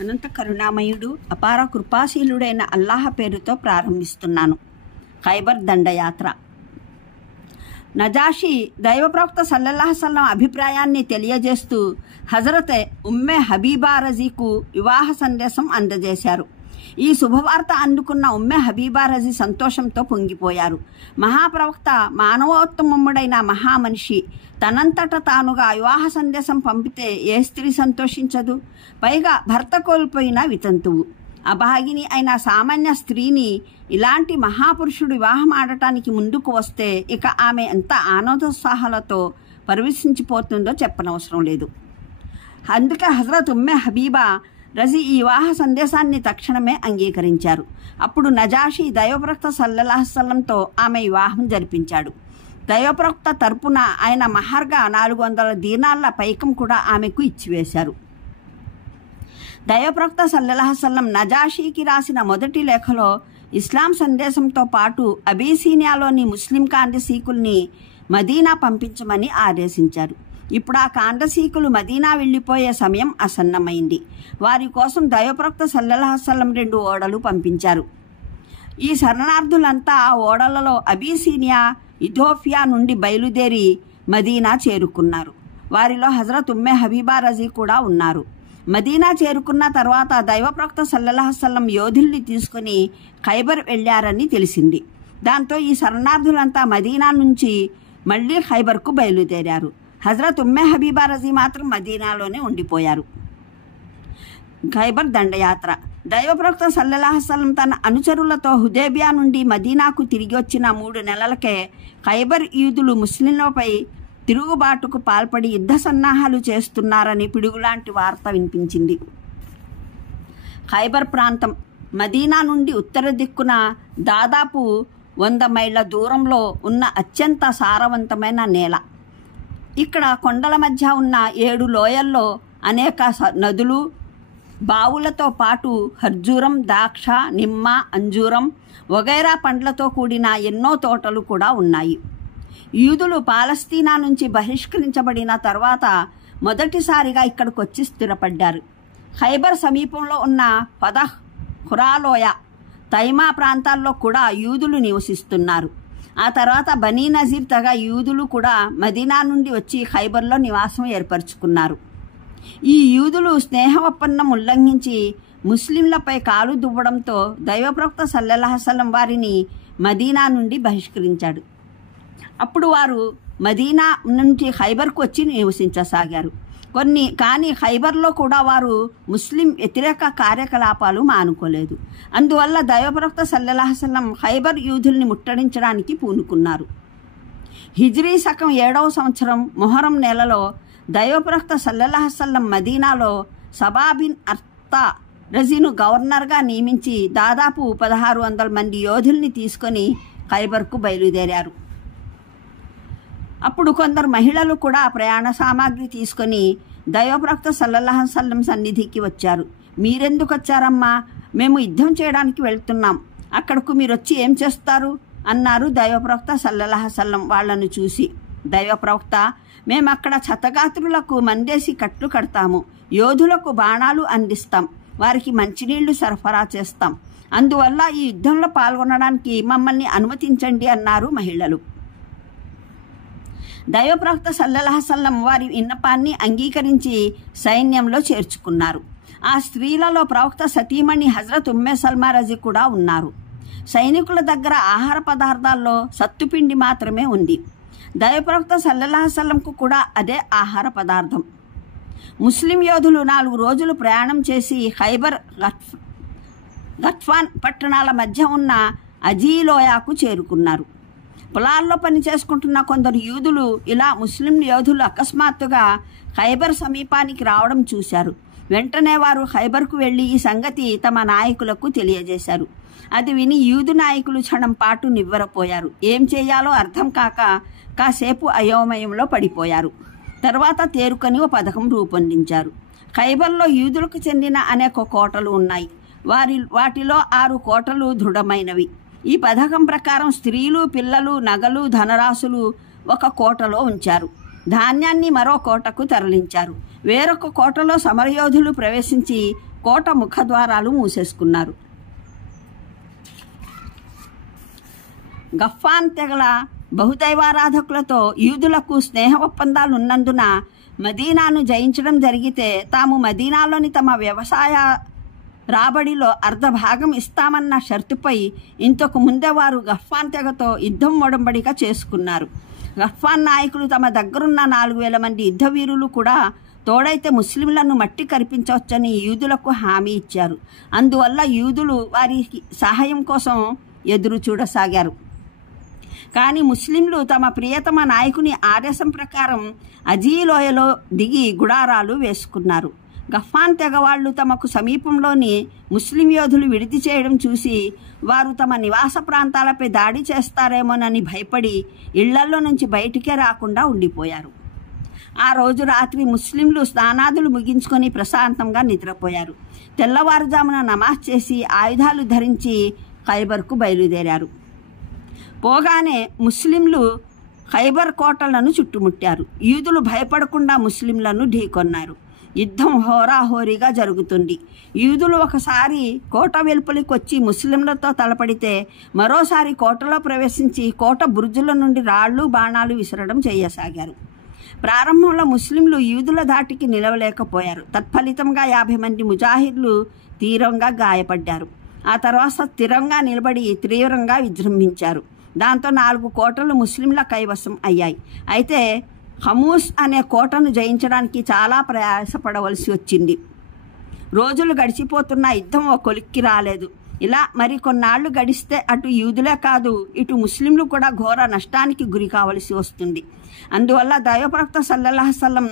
అనంత కరుణామయుడు అపార కృపాశీలుడైన అల్లాహ్ పేరుతో ప్రారంభిస్తున్నాను. ఖైబర్ దండయాత్ర. నజాషి దైవప్రవక్త సల్లల్లాహు అలైహి వసల్లం అభిప్రాయాన్ని తెలియజేస్తూ హజరత్ ఉమ్మె హబీబా రజీకు వివాహ సందేశం అందజేశారు. ఈ శుభవార్త అందుకున్న ఉమ్మె హబీబా రజీ సంతోషంతో పొంగిపోయారు. మహాప్రవక్త మానవోత్తముడైన మహామనిషి తనంతట తానుగా వివాహ సందేశం పంపితే ఏ స్త్రీ సంతోషించదు? పైగా భర్త కోల్పోయిన వితంతువు, అభాగిని అయిన సామాన్య స్త్రీని ఇలాంటి మహాపురుషుడు వివాహం ఆడటానికి ముందుకు వస్తే ఇక ఆమె ఎంత ఆనందోత్సాహాలతో పరివేశించిపోతుందో చెప్పనవసరం లేదు. అందుకే హజరత్ ఉమ్మె హబీబా రజీ ఈ వివాహ సందేశాన్ని తక్షణమే అంగీకరించారు. అప్పుడు నజాషి దైవప్రవక్త సల్లల్లాహు అలైహి వసల్లంతో ఆమె వివాహం జరిపించాడు. దైవప్రవక్త తరపున ఆయన మహర్గా 400 దీనార్ల పైకం కూడా ఆమెకు ఇచ్చివేశారు. దైవప్రవక్త సల్లల్లాహు అలైహి వసల్లం నజాషీకి రాసిన మొదటి లేఖలో ఇస్లాం సందేశంతో పాటు అబీసీనియాలోని ముస్లిం కాండసీకుల్ని మదీనా పంపించమని ఆదేశించారు. ఇప్పుడు ఆ కాండసీకులు మదీనా వెళ్ళిపోయే సమయం ఆసన్నమైంది. వారి కోసం దైవప్రవక్త సల్లల్లాహు అలైహి వసల్లం 2 ఓడలు పంపించారు. ఈ శరణార్థులంతా ఆ ఓడలలో అబీసీనియా, ఇథియోపియా నుండి బయలుదేరి మదీనా చేరుకున్నారు. వారిలో హజరత్ ఉమ్మె హబీబా రజీ కూడా ఉన్నారు. మదీనా చేరుకున్న తర్వాత దైవప్రవక్త సల్లల్లాహు అలైహి వసల్లం యోధుల్ని తీసుకుని ఖైబర్ వెళ్ళారని తెలిసింది. దాంతో ఈ శరణార్థులంతా మదీనా నుంచి మళ్ళీ ఖైబర్కు బయలుదేరారు. హజరత్ ఉమ్మె హబీబా రజీ మాత్రం మదీనాలోనే ఉండిపోయారు. ఖైబర్ దండయాత్ర. దైవప్రవక్త సల్లల్లాహు అలైహి వసల్లం తన అనుచరులతో హుదైబియా నుండి మదీనాకు తిరిగి వచ్చిన 3 నెలలకే ఖైబర్ యూదులు ముస్లింలపై తిరుగుబాటుకు పాల్పడి యుద్ధ సన్నాహాలు చేస్తున్నారని పిడుగులాంటి వార్త వినిపించింది. ఖైబర్ ప్రాంతం మదీనా నుండి ఉత్తర దిక్కున దాదాపు 100 మైళ్ళ దూరంలో ఉన్న అత్యంత సారవంతమైన నేల. ఇక్కడ కొండల మధ్య ఉన్న 7 లోయల్లో అనేక నదులు, బావులతో పాటు ఖర్జూరం, ద్రాక్ష, నిమ్మ, అంజూరం వగైరా పండ్లతో కూడిన ఎన్నో తోటలు కూడా ఉన్నాయి. యూదులు పాలస్తీనా నుంచి బహిష్కరించబడిన తర్వాత మొదటిసారిగా ఇక్కడికి వచ్చి స్థిరపడ్డారు. ఖైబర్ సమీపంలో ఉన్న ఫదహ్, ఖురాలోయ, తైమా ప్రాంతాల్లో కూడా యూదులు నివసిస్తున్నారు. ఆ తర్వాత బనీ నజీర్ తెగ యూదులు కూడా మదీనా నుండి వచ్చి ఖైబర్లో నివాసం ఏర్పరచుకున్నారు. ఈ యూదులు స్నేహ ఒప్పందం ఉల్లంఘించి ముస్లింలపై కాలు దువ్వడంతో దైవప్రవక్త సల్లల్లాహు అలైహి వసల్లం వారిని మదీనా నుండి బహిష్కరించాడు. అప్పుడు వారు మదీనా నుంచి ఖైబర్కు వచ్చి నివసించసాగారు. కానీ ఖైబర్లో కూడా వారు ముస్లిం వ్యతిరేక కార్యకలాపాలు మానుకోలేదు. అందువల్ల దైవప్రవక్త సల్లల్లాహు అలైహి వసల్లం ఖైబర్ యూదుల్ని ముట్టడించడానికి పూనుకున్నారు. హిజ్రీ శకం 7వ సంవత్సరం మొహరం నెలలో దైవప్రవక్త సల్లల్లాహు అలైహి వసల్లం మదీనాలో సబా బిన్ అర్తా రజీను గవర్నర్గా నియమించి దాదాపు 1600 మంది యోధుల్ని తీసుకొని ఖైబర్కు బయలుదేరారు. అప్పుడు కొందరు మహిళలు కూడా ప్రయాణ సామాగ్రి తీసుకొని దైవప్రవక్త సల్లల్లాహు అలైహి వసల్లం సన్నిధికి వచ్చారు. మీరెందుకు వచ్చారమ్మా? మేము యుద్ధం చేయడానికి వెళ్తున్నాం. అక్కడకు మీరు వచ్చి ఏం చేస్తారు అన్నారు దైవప్రవక్త సల్లల్లాహు అలైహి వసల్లం వాళ్లను చూసి. దైవప్రవక్త, మేము అక్కడ క్షతగాత్రులకు మందేసి కట్లు కడతాము, యోధులకు బాణాలు అందిస్తాం, వారికి మంచినీళ్లు సరఫరా చేస్తాం. అందువల్ల ఈ యుద్ధంలో పాల్గొనడానికి మమ్మల్ని అనుమతించండి అన్నారు మహిళలు. దైవప్రవక్త సల్లల్లాహు అలైహి వసల్లం వారి విన్నపాన్ని అంగీకరించి సైన్యంలో చేర్చుకున్నారు. ఆ స్త్రీలలో ప్రవక్త సతీమణి హజరత్ ఉమ్మె సల్మా రజీ కూడా ఉన్నారు. సైనికుల దగ్గర ఆహార పదార్థాల్లో సత్తుపిండి మాత్రమే ఉంది. దైవప్రవక్త సల్లల్లాహు అలైహి వసల్లంకు కూడా అదే ఆహార పదార్థం. ముస్లిం యోధులు 4 రోజులు ప్రయాణం చేసి ఖైబర్, గట్ఫాన్ పట్టణాల మధ్య ఉన్న అజీలోయాకు చేరుకున్నారు. పొలాల్లో పని చేసుకుంటున్న కొందరు యూదులు ఇలా ముస్లిం యోధులు అకస్మాత్తుగా ఖైబర్ సమీపానికి రావడం చూశారు. వెంటనే వారు ఖైబర్కు వెళ్ళి ఈ సంగతి తమ నాయకులకు తెలియజేశారు. అది విని యూదు నాయకులు క్షణం పాటు నివ్వెరపోయారు. ఏం చేయాలో అర్థం కాక కాసేపు అయోమయంలో పడిపోయారు. తర్వాత తేరుకొని ఓ పథకం రూపొందించారు. ఖైబర్లో యూదులకు చెందిన అనేక కోటలు ఉన్నాయి. వాటిలో 6 కోటలు దృఢమైనవి. ఈ పథకం ప్రకారం స్త్రీలు, పిల్లలు, నగలు, ధనరాశులు ఒక కోటలో ఉంచారు. ధాన్యాన్ని మరో కోటకు తరలించారు. వేరొక కోటలో సమరయోధులు ప్రవేశించి కోట ముఖద్వారాలు మూసేసుకున్నారు. గఫ్ఫాన్ తెగల బహుదైవారాధకులతో యూదులకు స్నేహ ఒప్పందాలు ఉన్నందున మదీనాను జయించడం జరిగితే తాము మదీనాలోని తమ వ్యవసాయ రాబడిలో అర్ధభాగం ఇస్తామన్న షరతుపై ఇంతకు ముందే వారు గఫ్ఫాన్ తెగతో యుద్ధం ఒడంబడిక చేసుకున్నారు. గఫ్ఫాన్ నాయకులు తమ దగ్గరున్న 4000 మంది యుద్ధవీరులు కూడా తోడైతే ముస్లింలను మట్టి కరిపించవచ్చని యూదులకు హామీ ఇచ్చారు. అందువల్ల యూదులు వారి సహాయం కోసం ఎదురు చూడసాగారు. కానీ ముస్లింలు తమ ప్రియతమ నాయకుని ఆదేశం ప్రకారం అజీలోయలో దిగి గుడారాలు వేసుకున్నారు. గఫ్ఫాన్ తెగవాళ్లు తమకు సమీపంలోని ముస్లిం యోధులు విడిది చేయడం చూసి వారు తమ నివాస ప్రాంతాలపై దాడి చేస్తారేమోనని భయపడి ఇళ్లల్లో నుంచి బయటికే రాకుండా ఉండిపోయారు. ఆ రోజు రాత్రి ముస్లింలు స్నానాదులు ముగించుకొని ప్రశాంతంగా నిద్రపోయారు. తెల్లవారుజామున నమాజ్ చేసి ఆయుధాలు ధరించి ఖైబర్కు బయలుదేరారు. పోగానే ముస్లింలు ఖైబర్ కోటలను చుట్టుముట్టారు. యూదులు భయపడకుండా ముస్లింలను ఢీకొన్నారు. యుద్ధం హోరాహోరీగా జరుగుతుంది. యూదులు ఒకసారి కోట వెలుపలికి వచ్చి ముస్లింలతో తలపడితే మరోసారి కోటలో ప్రవేశించి కోట బురుజుల నుండి రాళ్లు బాణాలు విసరడం చేయసాగారు. ప్రారంభంలో ముస్లింలు యూదుల ధాటికి నిలవలేకపోయారు. తత్ఫలితంగా 50 మంది ముజాహిద్లు తీవ్రంగా గాయపడ్డారు. ఆ తర్వాత స్థిరంగా నిలబడి తీవ్రంగా విజృంభించారు. దాంతో 4 కోటలు ముస్లింల కైవసం అయ్యాయి. అయితే హమూస్ అనే కోటను జయించడానికి చాలా ప్రయాసపడవలసి వచ్చింది. రోజులు గడిచిపోతున్న యుద్ధం ఓ కొలిక్కి రాలేదు. ఇలా మరి కొన్నాళ్లు గడిస్తే అటు యూదులే కాదు ఇటు ముస్లింలు కూడా ఘోర నష్టానికి గురి కావలసి వస్తుంది. అందువల్ల దైవప్రవక్త సల్లల్లాహు అలైహి వసల్లం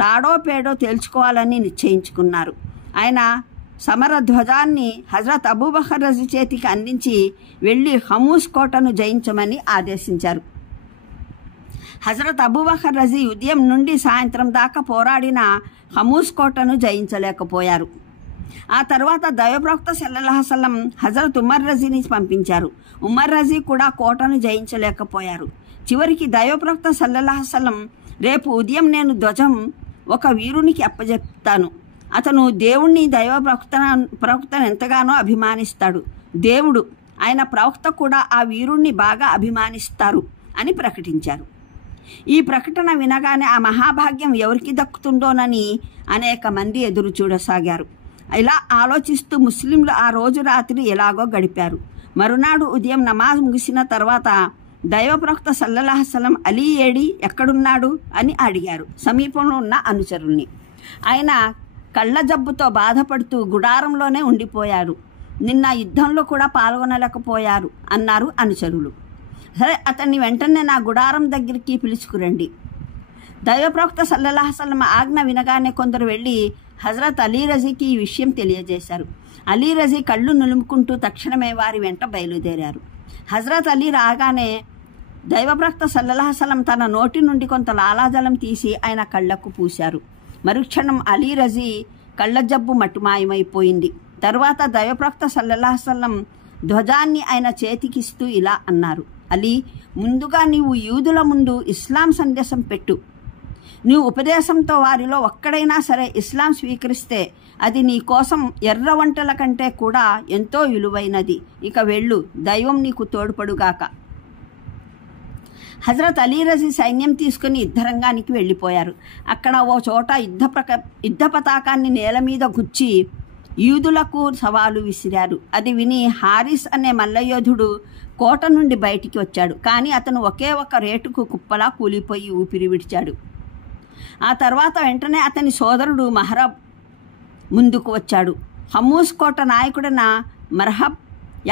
తాడో పేడో తేల్చుకోవాలని నిశ్చయించుకున్నారు. ఆయన సమర ధ్వజాన్ని హజరత్ అబూబకర్ రజీ చేతికి అందించి వెళ్ళి హమూస్ కోటను జయించమని ఆదేశించారు. హజరత్ అబూబకర్ రజీ ఉదయం నుండి సాయంత్రం దాకా పోరాడిన హమూస్ కోటను జయించలేకపోయారు. ఆ తర్వాత దైవప్రవక్త సల్లల్లాహు అలైహి వసల్లం హజరత్ ఉమర్ రజీని పంపించారు. ఉమర్ రజీ కూడా కోటను జయించలేకపోయారు. చివరికి దైవప్రవక్త సల్లల్లాహు అలైహి వసల్లం రేపు ఉదయం నేను ధ్వజం ఒక వీరునికి అప్పజెప్తాను. అతను దేవుణ్ణి దైవ ప్రవక్తను ఎంతగానో అభిమానిస్తాడు. దేవుడు ఆయన ప్రవక్త కూడా ఆ వీరుణ్ణి బాగా అభిమానిస్తారు అని ప్రకటించారు. ఈ ప్రకటన వినగానే ఆ మహాభాగ్యం ఎవరికి దక్కుతుందోనని అనేక మంది ఎదురు చూడసాగారు. ఇలా ఆలోచిస్తూ ముస్లింలు ఆ రోజు రాత్రి ఎలాగో గడిపారు. మరునాడు ఉదయం నమాజ్ ముగిసిన తర్వాత దైవ ప్రవక్త సల్లల్లాహు అలైహి వసల్లం అలీ ఏడి ఎక్కడున్నాడు అని అడిగారు సమీపంలో ఉన్న అనుచరుల్ని. ఆయన కళ్ళ జబ్బుతో బాధపడుతూ గుడారంలోనే ఉండిపోయారు. నిన్న యుద్ధంలో కూడా పాల్గొనలేకపోయారు అన్నారు అనుచరులు. సరే, అతన్ని వెంటనే నా గుడారం దగ్గరికి పిలుచుకురండి. దైవ ప్రవక్త సల్లల్లాహు అలైహి వసల్లం ఆజ్ఞ వినగానే కొందరు వెళ్ళి హజరత్ అలీ రజీకి ఈ విషయం తెలియజేశారు. అలీ రజీ కళ్ళు నులుముకుంటూ తక్షణమే వారి వెంట బయలుదేరారు. హజరత్ అలీ రాగానే దైవ ప్రవక్త సల్లల్లాహు అలైహి వసల్లం తన నోటి నుండి కొంత లాలాజలం తీసి ఆయన కళ్ళకు పూశారు. మరుక్షణం అలీ రజీ కళ్ళ జబ్బు మటుమాయమైపోయింది. తర్వాత దైవ ప్రవక్త సల్లల్లాహు అలైహి వసల్లం ధ్వజాన్ని ఆయన చేతికిస్తూ ఇలా అన్నారు: అలీ, ముందుగా నీవు యూదుల ముందు ఇస్లాం సందేశం పెట్టు. నీవు ఉపదేశంతో వారిలో ఒక్కడైనా సరే ఇస్లాం స్వీకరిస్తే అది నీ కోసం ఎర్ర వంటల కంటే కూడా ఎంతో విలువైనది. ఇక వెళ్ళు, దైవం నీకు తోడ్పడుగాక. హజరత్ అలీ రజీ సైన్యం తీసుకుని యుద్ధరంగానికి వెళ్ళిపోయారు. అక్కడ ఓ చోట యుద్ధ పతాకాన్ని నేల మీద గుచ్చి యూదులకు సవాలు విసిరారు. అది విని హారిస్ అనే మల్లయోధుడు కోట నుండి బయటికి వచ్చాడు. కానీ అతను ఒకే ఒక రేటుకు కుప్పలా కూలిపోయి ఊపిరి విడిచాడు. ఆ తర్వాత వెంటనే అతని సోదరుడు మహరబ్ ముందుకు వచ్చాడు. హమూస్ కోట నాయకుడైన మర్హబ్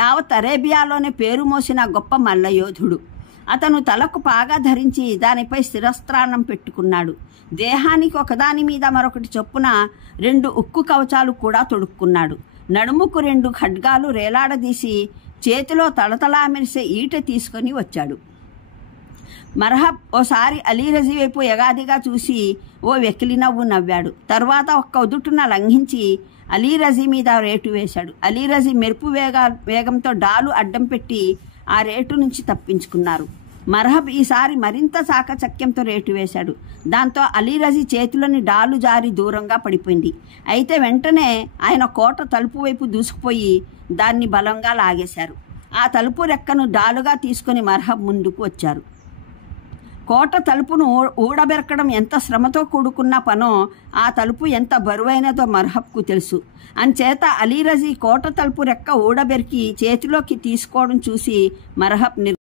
యావత్ అరేబియాలోనే పేరు మోసిన గొప్ప మల్లయోధుడు. అతను తలకు పాగా ధరించి దానిపై శిరస్త్రాణం పెట్టుకున్నాడు. దేహానికి ఒకదాని మీద మరొకటి చొప్పున 2 ఉక్కు కవచాలు కూడా తొడుక్కున్నాడు. నడుముకు 2 ఖడ్గాలు రేలాడదీసి చేతిలో తళతళా మెరిసే ఈట తీసుకొని వచ్చాడు. మర్హబ్ ఓసారి అలీ రజీ వైపు ఎగాదిగా చూసి ఓ వెకిలి నవ్వు నవ్వాడు. తర్వాత ఒక్క ఉదుటున లంఘించి అలీ రజీ మీద రేటు వేశాడు. అలీ రజీ మెరుపు వేగంతో డాలు అడ్డం పెట్టి ఆ రేటు నుంచి తప్పించుకున్నారు. మర్హబ్ ఈసారి మరింత చాకచక్యంతో రేటు వేశాడు. దాంతో అలీ రజీ చేతిలోని డాలు జారి దూరంగా పడిపోయింది. అయితే వెంటనే ఆయన కోట తలుపు వైపు దూసుకుపోయి దాన్ని బలంగా లాగేశారు. ఆ తలుపు రెక్కను డాలుగా తీసుకుని మర్హబ్ ముందుకు వచ్చారు. కోట తలుపును ఊడబెరకడం ఎంత శ్రమతో కూడుకున్న పనో, ఆ తలుపు ఎంత బరువైనదో మర్హబ్కు తెలుసు. అంచేత అలీ రజీ కోట తలుపు రెక్క ఊడబెరికి చేతిలోకి తీసుకోవడం చూసి మర్హబ్